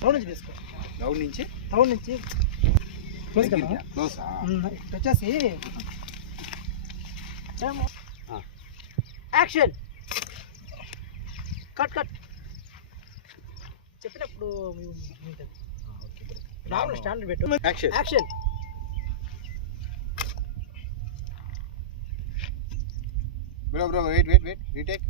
Town నుంచి తీసుకో. Town నుంచి వచ్చేసి యాక్షన్ కట్ కట్ చెప్పినప్పుడు నార్మల్ స్టాండర్డ్ పెట్టు. Action bro wait retake.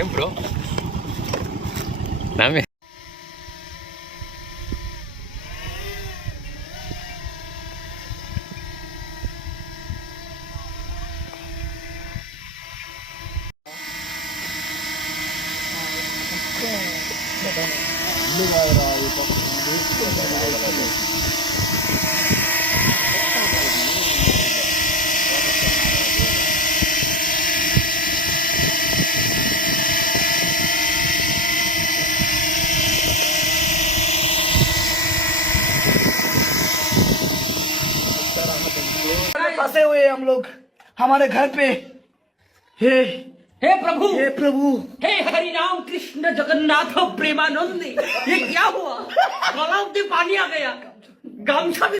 ఏం బ్రో నామే फंसे हुए हम लोग हमारे घर पे। हे प्रभु हे हरि राम कृष्ण जगन्नाथ प्रेमानंद, ये क्या हुआ? तालाब में पानी आ गया, गमछा भी।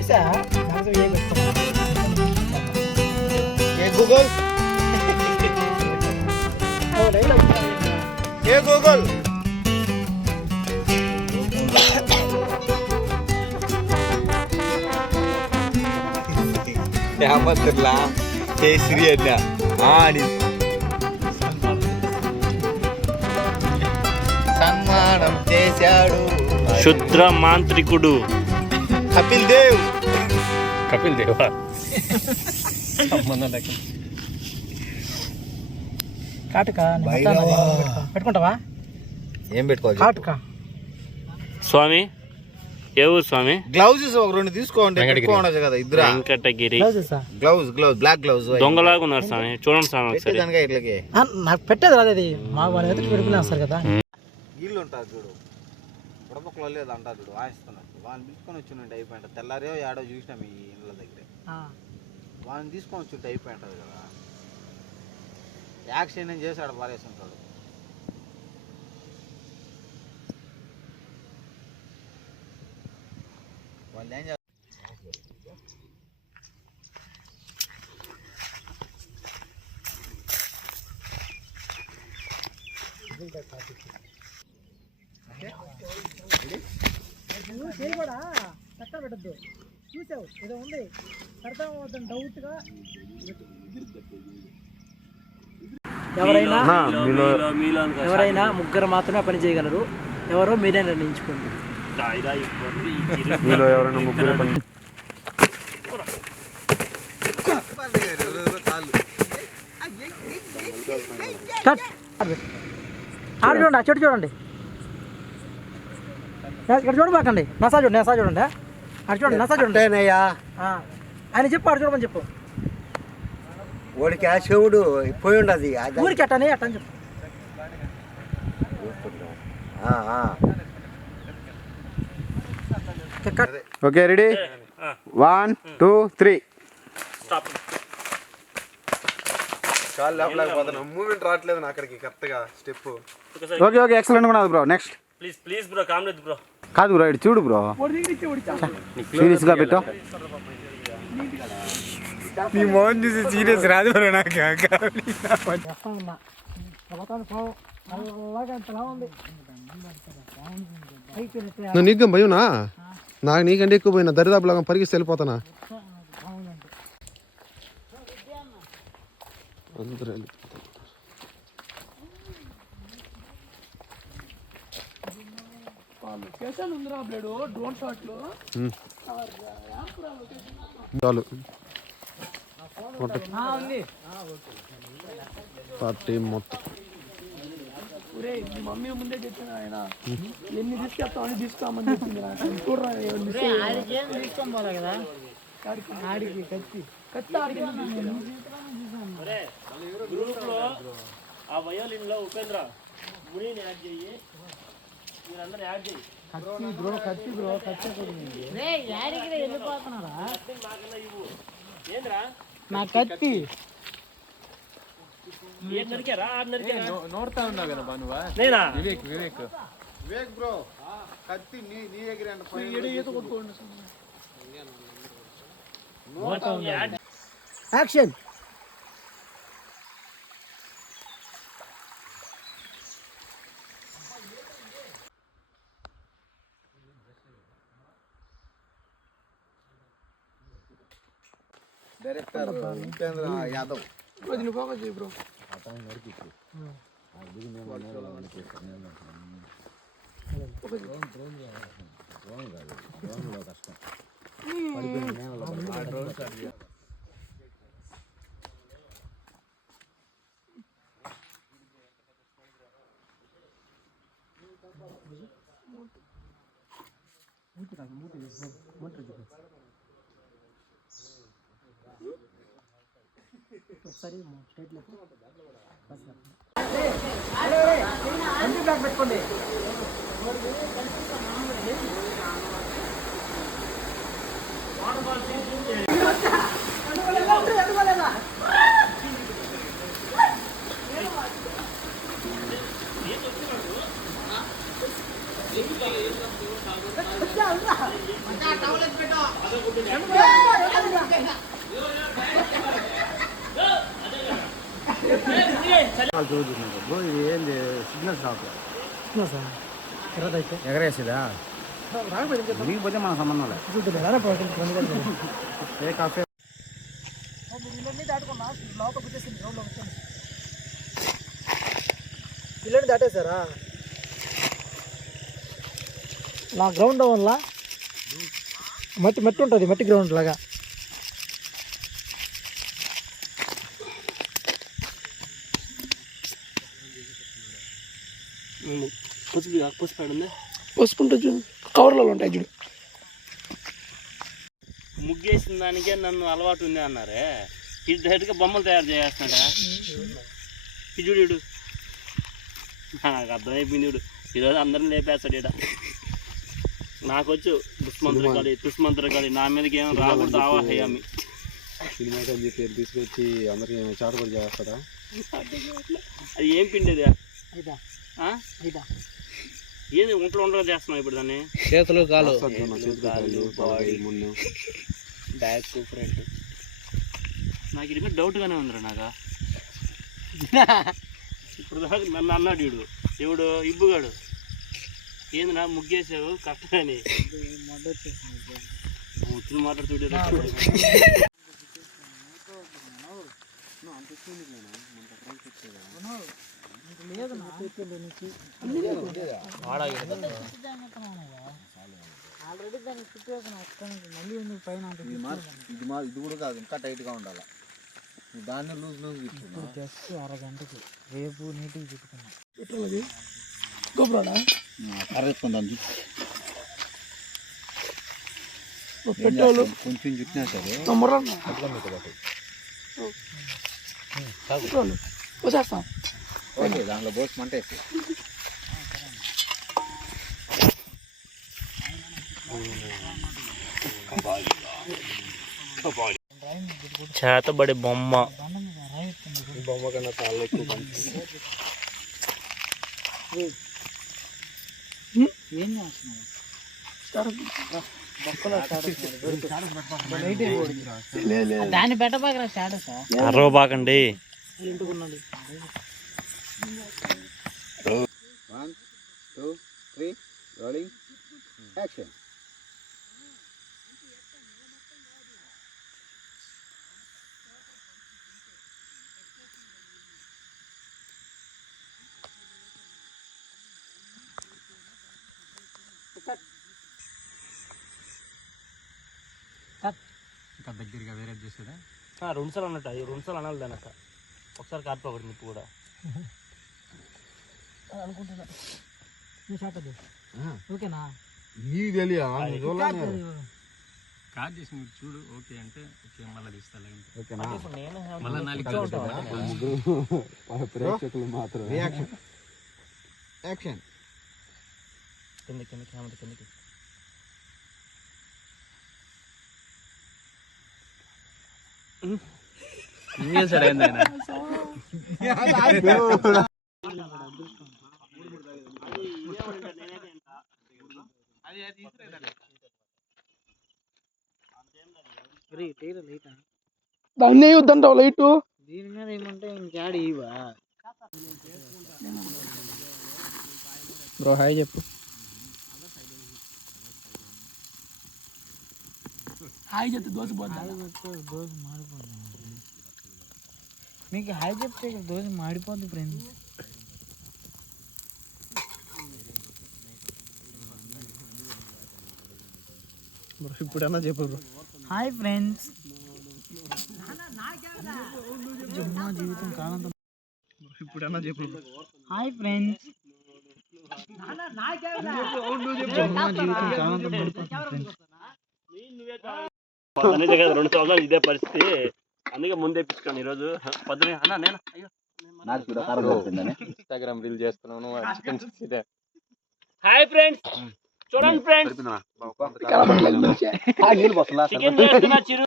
bisa langsung ya Google oh đấy là Google ఏమంటారులా kesari అన్న సన్మానం చేశాడు శుద్ర మాంత్రికుడు కపిల్ దేవ్. కపిల్ దేవా కాటుకా పెట్టుకుంటావా? ఏం పెట్టుకోవాలి? కాటుకా స్వామి ఏ ఊరు స్వామి? గ్లౌజెస్ ఒక రెండు తీసుకోండి పెట్టుకోవచ్చు కదా ఇద్దరు. వెంకటగిరి గ్లౌజ్ బ్లాక్ గ్లౌజ్ దొంగలాగా ఉన్నారు స్వామి, చూడండి స్వామి ఇట్లకి. నాకు పెట్టేది రాదు, అది మాకు వాళ్ళు ఎదుటి పెట్టుకునే వస్తారు కదా. వీళ్ళు ఉంటారు చూడు, బుడపక్కలో లేదు అంటారు చూడు, వాయిస్తున్నారు. వాళ్ళని పిలుచుకొని వచ్చి అయిపోయింట. తెల్లారే ఏడో చూసినాం ఈ ఇళ్ళ దగ్గర. వాళ్ళని తీసుకొని వచ్చి అయిపోయింటది కదా. యాక్సిడెంట్ చేసి ఆడ పారేసి ఉంటాడు. వాళ్ళు ఏం చేస్తారు? కూడా చక్క పెట్టద్దు. చూసావు ఏదో ఉంది అర్థం అవుతుంది డౌట్గా. ఎవరైనా ముగ్గురు మాత్రమే పని చేయగలరు. ఎవరో మీరే నిర్ణయించుకోండి. మీలో ఎవరైనా ముగ్గురు పని ఆడ చూడండి, ఆ చెట్టు చూడండి, ఇక్కడ చూడబాకండి. నసా చూడండి అటు చూడండి, నసా చూడండి. ఆయన చెప్పు, అటు చూడమని చెప్పు. వాడికి ఆ శివుడు పోయి ఉండదు ఊరికి అట్టని చెప్పు. ఓకే రెడీ 1 2 3 కాళ్ళు లేపలేకపోతున్నా, మూమెంట్ రావట్లేదు నా అక్కడికి కరెక్ట్గా స్టెప్. ఓకే ఓకే ఎక్సలెంట్ ఉన్నది bro. Next please bro comrade bro. కాదు బ్రో ఇటు చూడు బ్రో, సీరియస్గా పెట్టు. నీ మోహన్ చూసి సీరియస్ రాదు బ్రో నాకు. నువ్వు నీకు భయనా? నాకు నీకంటే ఎక్కువ పోయినా దరిదాపులాగా పరిగిస్తే వెళ్ళిపోతానా? అందరూ చాలు పార్టీ మొత్తం మమ్మీ ముందే చెప్పిన ఆయన ఎన్ని తీసుకెళ్తామని తీసుకోమని చెప్పింది. తీసుకోవాలి కదా ఆడికి కత్తి ఆ వయోలిన్ లో ఉపేంద్ర మునిని యాడ్ చేయి, మీరందరూ యాడ్ చేయి. ఏంద్రా నా కత్తి నోడుతా ఉన్నావు కదా నువ్వు. నేనా? వివేక్ బ్రో కత్తి నీ దగ్గర action. Director Upendra Yadav. Bro ఒకసారి స్టేట్ పెట్టుకోండి. ఇది ఏంది సిగ్నల్ షాప్ ఎర్రదైతే ఎగరేసిదా నీకు పోతే మన సంబంధం లేదు. ఏ కాఫీ దాటుకున్నా లోపల వచ్చేసింది. గ్రౌండ్లో వచ్చేసింది. పిల్లని దాటేశారా? నా గ్రౌండ్ వల్ల మట్టి ఉంటుంది, మట్టి గ్రౌండ్ లాగా. పసుపు ఉంటుంది చూడు, కవర్లలో ఉంటాయి చూడు. ముగ్గేసిన దానికే నన్ను అలవాటు ఉంది అన్నారే, ఇది డైరెక్ట్గా బొమ్మలు తయారు చేస్తున్నాడా? చూడు నాకు అర్థమైపోయింది. చూడు ఈరోజు అందరిని లేపేస్తాడు ఈడ. నాకొచ్చు దుష్మంత్ర కాళీ నా మీదకి ఏమో రాకూడదు. ఆవాహయామి సినిమాకి అని చెప్పి తీసుకొచ్చి అందరికి చాటుపడి చేస్తారా? అది ఏం పిండి అది? ఇదా ఆ? ఇదా ఏంది ఒంట్లో ఉండగా చేస్తున్నావు ఇప్పుడు దాన్ని? చేతులు కాలు ముందు బ్యాక్ ఫ్రంట్. నాకు ఇది డౌట్గానే ఉందిరా నాకు. ఇప్పుడు దాకా నన్ను అన్నాడు ఎవడు ఇబ్బుగాడు, ఏంది నా ముగ్గేసావు కరెక్ట్గాని వచ్చిన మాట్లాడుతూ ఆల్రెడీ దాన్ని చుట్టేసిన మళ్ళీ ఎందుకు పైన ఇది కూడా కాదు, ఇంకా టైట్గా ఉండాలి. దాన్ని లూజ్ జస్ట్ అరగంటకి రేపు నీటికి చుట్టుకున్నాం. కరెక్ట్ పెట్రోల్ కొంచెం చుట్టినా సరే వచ్చేస్తాం. ఓకే, దాంట్లో పోసి మంటేసి చేతబడి బొమ్మ. బొమ్మ కన్నా తాళ్ళు ఎక్కువ ఏం చేస్తున్నావు? దాన్ని పెట్టబాక స్టాటస్ అరవబాకండి. 1 2 3 rolling action. ఇంకా దగ్గరగా వేరే చేసేదా? 2 సార్లు అన్నట్టు, 2 సార్లు అనాలి దానక్క. ఒకసారి కార్పు ఒకటి నిప్పు కూడా అనుకుంటున్నా. ఓకేనా? నీకు తెలియదా? కార్ చేసి మీరు చూడు, ఓకే అంటే ఓకే, మళ్ళీ తీస్తా. ఓకేనా? మళ్ళీ ప్రేక్షకులు మాత్రం యాక్షన్. కిందకి కిందకి దాన్ని వద్దంటావు లైట్. దీని మీద ఏమంటే ఇంకాడ ఇవా బ్రో హాయ్ చెప్పు. హాయ్ చెప్తే దోశ దోశ మాడిపోతుంది. మీకు హాయ్ చెప్తే దోశ మాడిపోద్ది ఫ్రెండ్స్. ఇప్పుడన్నా చెప్పు బ్రో. Hi friends. జమ్మా జీవితం కాలంతో. ఇప్పుడన్నా చెప్పు. Hi friends. జమ్మా జీవితం కాలంతో పడిపోతుంది అనేది కదా. 2 సంవత్సరాలు ఇదే పరిస్థితి, అందుకే ముందే పిచ్చుకోండి. ఈరోజు పొద్దున అన్న నేను ఇన్స్టాగ్రామ్ రీల్ చేస్తున్నాను. హాయ్ ఫ్రెండ్స్, చూడండి ఫ్రెండ్స్, చికెన్ చేస్తున్నా చిరు.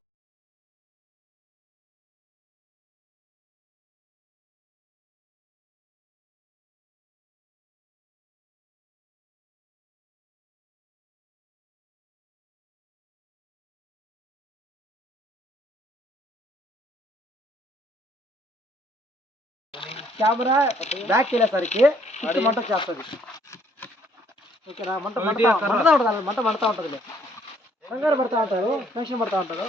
కెమెరా బ్యాక్ వెళ్ళేసరికి మంట చేస్తుంది. ఓకేనా? మంట మంటతా ఉంటుంది, మంట మంటతా ఉంటుంది. కంగారు పడతా ఉంటారు, టెన్షన్ పడతా ఉంటారు.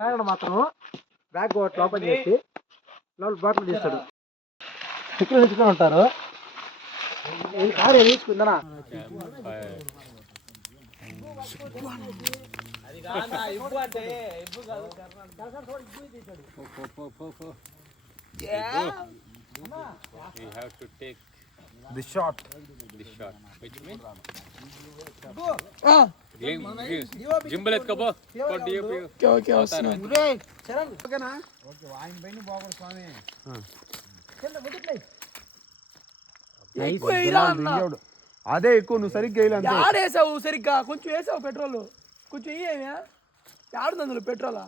కాయలు మాత్రం బ్యాగ్ ఓపెన్ చేసి లోపల బాటిల్ తీస్తాడు. చిక్కులు తెచ్చుకొని ఉంటారు. కారు తీసుకుందా We have to take this shot. Which means? Gimbal etkabo. Okay వస్తున్నా. అదే ఎక్కువ నువ్వు సరిగ్గా ఆడేసావు, సరిగ్గా కొంచెం వేసావు పెట్రోల్, కొంచెం ఇయ్యేమే. ఆడుంది అందులో పెట్రోలా?